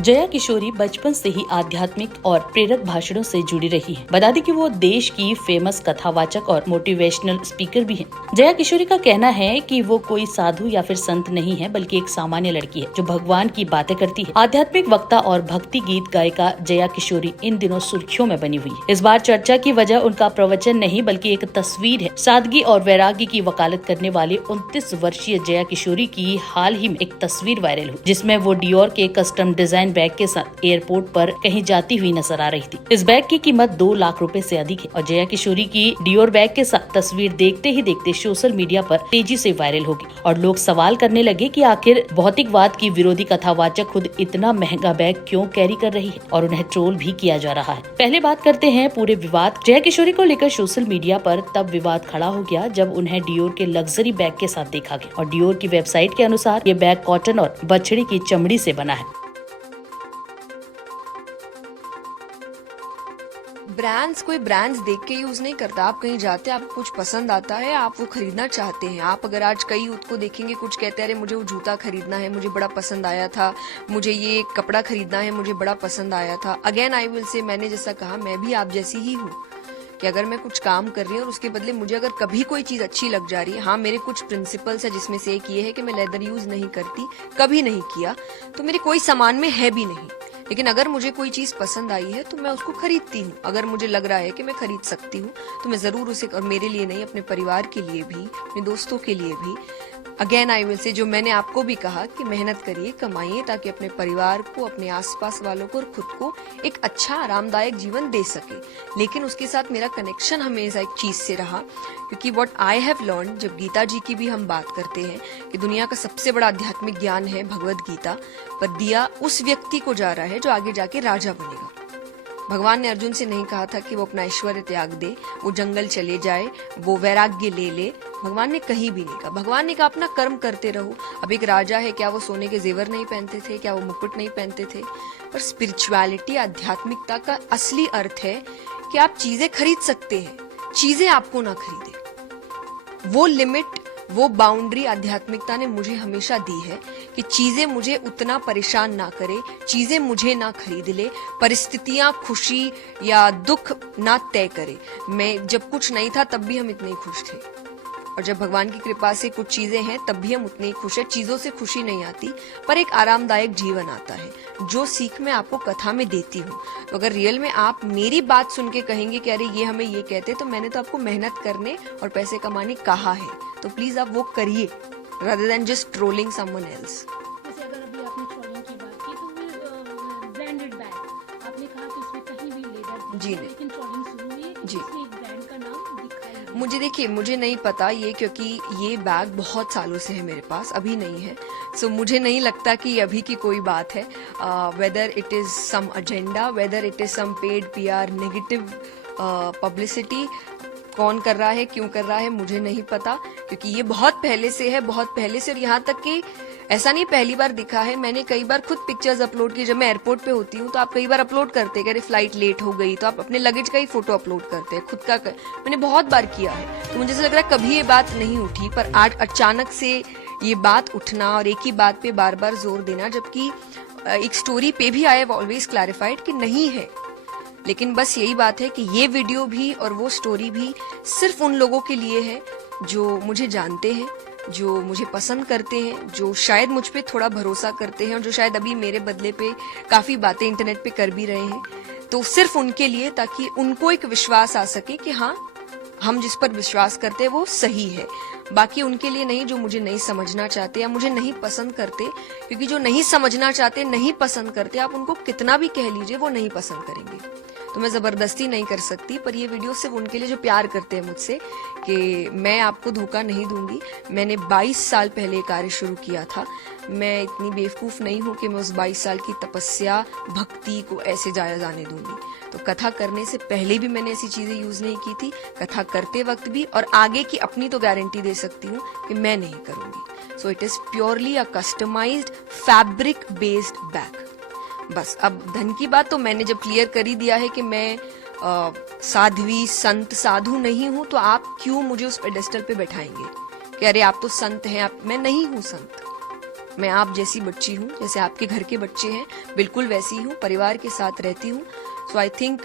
जया किशोरी बचपन से ही आध्यात्मिक और प्रेरक भाषणों से जुड़ी रही है। बता दें कि वो देश की फेमस कथावाचक और मोटिवेशनल स्पीकर भी हैं। जया किशोरी का कहना है कि वो कोई साधु या फिर संत नहीं है, बल्कि एक सामान्य लड़की है जो भगवान की बातें करती है। आध्यात्मिक वक्ता और भक्ति गीत गायिका जया किशोरी इन दिनों सुर्खियों में बनी हुई है। इस बार चर्चा की वजह उनका प्रवचन नहीं बल्कि एक तस्वीर है। सादगी और वैराग्य की वकालत करने वाली 29 वर्षीय जया किशोरी की हाल ही में एक तस्वीर वायरल हुई, जिसमें वो डियोर के कस्टम डिजाइन बैग के साथ एयरपोर्ट पर कहीं जाती हुई नजर आ रही थी। इस बैग की कीमत 2 लाख रुपए से अधिक है और जया किशोरी की डियोर बैग के साथ तस्वीर देखते ही देखते सोशल मीडिया पर तेजी से वायरल होगी और लोग सवाल करने लगे कि आखिर भौतिकवाद की विरोधी कथावाचक खुद इतना महंगा बैग क्यों कैरी कर रही है और उन्हें ट्रोल भी किया जा रहा है। पहले बात करते हैं पूरे विवाद। जया किशोरी को लेकर सोशल मीडिया पर तब विवाद खड़ा हो गया जब उन्हें डियोर के लग्जरी बैग के साथ देखा गया और डियोर की वेबसाइट के अनुसार ये बैग कॉटन और बछड़ी की चमड़ी से बना है। कोई ब्रांड्स देख के यूज नहीं करता। आप कहीं जाते हैं, आपको कुछ पसंद आता है, आप वो खरीदना चाहते हैं। आप अगर आज कई उसको देखेंगे, कुछ कहते हैं अरे मुझे वो जूता खरीदना है, मुझे बड़ा पसंद आया था, मुझे ये कपड़ा खरीदना है, मुझे बड़ा पसंद आया था। अगेन आई विल से, मैंने जैसा कहा, मैं भी आप जैसी ही हूँ कि अगर मैं कुछ काम कर रही हूँ और उसके बदले मुझे अगर कभी कोई चीज अच्छी लग जा रही है, हाँ मेरे कुछ प्रिंसिपल्स है जिसमें से एक ये है कि मैं लेदर यूज नहीं करती, कभी नहीं किया, तो मेरे कोई सामान में है भी नहीं। लेकिन अगर मुझे कोई चीज पसंद आई है तो मैं उसको खरीदती हूँ। अगर मुझे लग रहा है कि मैं खरीद सकती हूँ तो मैं जरूर उसे, और मेरे लिए नहीं, अपने परिवार के लिए भी, अपने दोस्तों के लिए भी। अगेन आई विल से, जो मैंने आपको भी कहा कि मेहनत करिए, कमाइए, ताकि अपने परिवार को, अपने आसपास वालों को और खुद को एक अच्छा आरामदायक जीवन दे सके। लेकिन उसके साथ मेरा कनेक्शन हमेशा एक चीज से रहा, क्योंकि व्हाट आई हैव लर्न, जब गीता जी की भी हम बात करते हैं कि दुनिया का सबसे बड़ा आध्यात्मिक ज्ञान है भगवद गीता, पर दिया उस व्यक्ति को जा रहा है जो आगे जाके राजा बनेगा। भगवान ने अर्जुन से नहीं कहा था कि वो अपना ऐश्वर्य त्याग दे, वो जंगल चले जाए, वो वैराग्य ले ले। भगवान ने कहीं भी नहीं कहा। भगवान ने कहा अपना कर्म करते रहो। अब एक राजा है, क्या वो सोने के जेवर नहीं पहनते थे, क्या वो मुकुट नहीं पहनते थे? पर स्पिरिचुअलिटी, आध्यात्मिकता का असली अर्थ है कि आप चीजें खरीद सकते हैं, चीजें आपको ना खरीदे। वो लिमिट, वो बाउंड्री आध्यात्मिकता ने मुझे हमेशा दी है कि चीजें मुझे उतना परेशान ना करे, चीजें मुझे ना खरीद ले, परिस्थितियां खुशी या दुख ना तय करे। मैं जब कुछ नहीं था तब भी हम इतने ही खुश थे, और जब भगवान की कृपा से कुछ चीजें हैं तब भी हम उतने ही खुश है। चीजों से खुशी नहीं आती, पर एक आरामदायक जीवन आता है, जो सीख मैं आपको कथा में देती हूँ। तो अगर रियल में आप मेरी बात सुन के कहेंगे कि अरे ये हमें ये कहते, तो मैंने तो आपको मेहनत करने और पैसे कमाने कहा है, तो प्लीज आप वो करिए, rather than just trolling someone else। जैसे अगर अभी आपने ट्रोलिंग की बात की, तो ब्रांडेड बैग आपने कहा कि इसमें कहीं भी लेदर जी नहीं, लेकिन ट्रोलिंग शुरू हुई है कि इसमें एक ब्रांड का नाम दिखाई नहीं। मुझे देखिए, मुझे नहीं पता ये, क्योंकि ये बैग बहुत सालों से है मेरे पास, अभी नहीं है। सो मुझे नहीं लगता कि ये अभी की कोई बात है। Whether it is some agenda, whether it is some paid PR, negative publicity, कौन कर रहा है, क्यों कर रहा है, मुझे नहीं पता, क्योंकि ये बहुत पहले से है, बहुत पहले से। और यहाँ तक कि ऐसा नहीं पहली बार दिखा है, मैंने कई बार खुद पिक्चर्स अपलोड की। जब मैं एयरपोर्ट पे होती हूँ तो आप कई बार अपलोड करते हैं कि अरे फ्लाइट लेट हो गई, तो आप अपने लगेज का ही फोटो अपलोड करते हैं, खुद का मैंने बहुत बार किया है। तो मुझे ऐसा लग रहा है कभी ये बात नहीं उठी, पर आज अचानक से ये बात उठना और एक ही बात पे बार बार जोर देना, जबकि एक स्टोरी पे भी आई हैव ऑलवेज क्लैरिफाइड कि नहीं है। लेकिन बस यही बात है कि ये वीडियो भी और वो स्टोरी भी सिर्फ उन लोगों के लिए है जो मुझे जानते हैं, जो मुझे पसंद करते हैं, जो शायद मुझ पे थोड़ा भरोसा करते हैं, और जो शायद अभी मेरे बदले पे काफी बातें इंटरनेट पे कर भी रहे हैं। तो सिर्फ उनके लिए, ताकि उनको एक विश्वास आ सके कि हाँ, हम जिस पर विश्वास करते हैं वो सही है। बाकी उनके लिए नहीं, जो मुझे नहीं समझना चाहते या मुझे नहीं पसंद करते, क्योंकि जो नहीं समझना चाहते, नहीं पसंद करते, आप उनको कितना भी कह लीजिए वो नहीं पसंद करेंगे। तो मैं जबरदस्ती नहीं कर सकती, पर ये वीडियो सिर्फ उनके लिए जो प्यार करते हैं मुझसे, कि मैं आपको धोखा नहीं दूंगी। मैंने 22 साल पहले कार्य शुरू किया था। मैं इतनी बेवकूफ नहीं हूँ कि मैं उस 22 साल की तपस्या, भक्ति को ऐसे जाया जाने दूंगी। तो कथा करने से पहले भी मैंने ऐसी चीजें यूज नहीं की थी, कथा करते वक्त भी, और आगे की अपनी तो गारंटी दे सकती हूँ कि मैं नहीं करूंगी। So it is purely a customised fabric based bag. बस अब धन की बात तो मैंने जब क्लियर कर ही दिया है कि मैं साध्वी, संत, साधु नहीं हूं, तो आप क्यों मुझे उस पेडेस्टल पे बैठाएंगे कि अरे आप तो संत हैं, आप, मैं नहीं हूं संत। मैं आप जैसी बच्ची हूँ, जैसे आपके घर के बच्चे हैं, बिल्कुल वैसी हूँ, परिवार के साथ रहती हूँ। So I think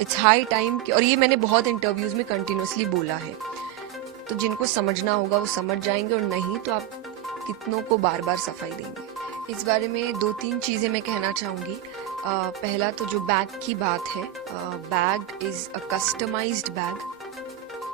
it's high time कि, और ये मैंने बहुत इंटरव्यूज में कंटिन्यूसली बोला है, तो जिनको समझना होगा वो समझ जाएंगे, और नहीं तो आप कितनों को बार बार सफाई देंगे। इस बारे में 2-3 चीज़ें मैं कहना चाहूँगी। पहला तो जो बैग की बात है, bag is a customised bag,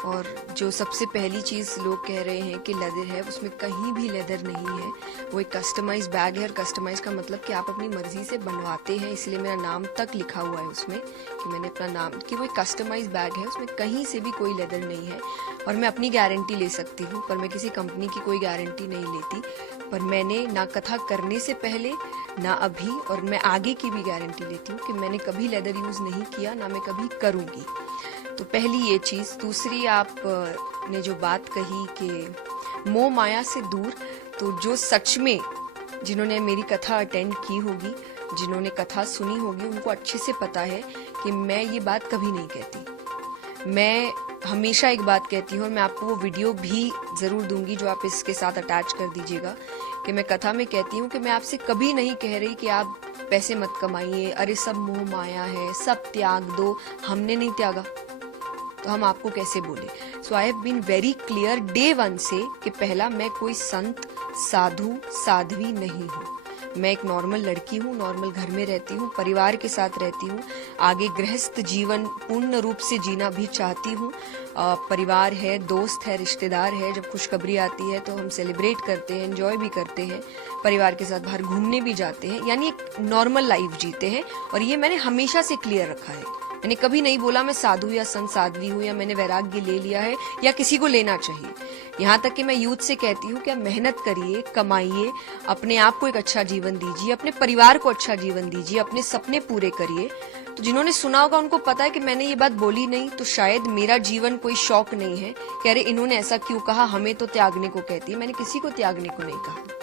और जो सबसे पहली चीज़ लोग कह रहे हैं कि लेदर है, उसमें कहीं भी लेदर नहीं है। वो एक कस्टमाइज बैग है, और कस्टमाइज का मतलब कि आप अपनी मर्जी से बनवाते हैं, इसलिए मेरा नाम तक लिखा हुआ है उसमें कि मैंने अपना नाम, कि वो एक कस्टमाइज बैग है, उसमें कहीं से भी कोई लेदर नहीं है। और मैं अपनी गारंटी ले सकती हूँ, पर मैं किसी कंपनी की कोई गारंटी नहीं लेती। पर मैंने ना कथा करने से पहले, ना अभी, और मैं आगे की भी गारंटी लेती हूँ कि मैंने कभी लेदर यूज़ नहीं किया, ना मैं कभी करूँगी। तो पहली ये चीज़। दूसरी, आप ने जो बात कही कि मोह माया से दूर, तो जो सच में जिन्होंने मेरी कथा अटेंड की होगी, जिन्होंने कथा सुनी होगी, उनको अच्छे से पता है कि मैं ये बात कभी नहीं कहती। मैं हमेशा एक बात कहती हूँ, और मैं आपको वो वीडियो भी ज़रूर दूंगी जो आप इसके साथ अटैच कर दीजिएगा, कि मैं कथा में कहती हूँ कि मैं आपसे कभी नहीं कह रही कि आप पैसे मत कमाइए, अरे सब मोह माया है, सब त्याग दो। हमने नहीं त्यागा तो हम आपको कैसे बोले। So I have been very clear day 1 से कि पहला, मैं कोई संत, साधु, साध्वी नहीं हूँ। मैं एक नॉर्मल लड़की हूँ, नॉर्मल घर में रहती हूँ, परिवार के साथ रहती हूँ, आगे गृहस्थ जीवन पूर्ण रूप से जीना भी चाहती हूँ। परिवार है, दोस्त है, रिश्तेदार है, जब खुशखबरी आती है तो हम सेलिब्रेट करते हैं, एंजॉय भी करते हैं, परिवार के साथ बाहर घूमने भी जाते हैं, यानी एक नॉर्मल लाइफ जीते हैं। और ये मैंने हमेशा से क्लियर रखा है। मैंने कभी नहीं बोला मैं साधु या संत साध्वी हूँ, या मैंने वैराग्य ले लिया है, या किसी को लेना चाहिए। यहाँ तक कि मैं यूथ से कहती हूँ कि आप मेहनत करिए, कमाइए, अपने आप को एक अच्छा जीवन दीजिए, अपने परिवार को अच्छा जीवन दीजिए, अपने सपने पूरे करिए। तो जिन्होंने सुना होगा उनको पता है कि मैंने ये बात बोली नहीं, तो शायद मेरा जीवन कोई शौक नहीं है कि अरे इन्होंने ऐसा क्यों कहा, हमें तो त्यागने को कहती है। मैंने किसी को त्यागने को नहीं कहा।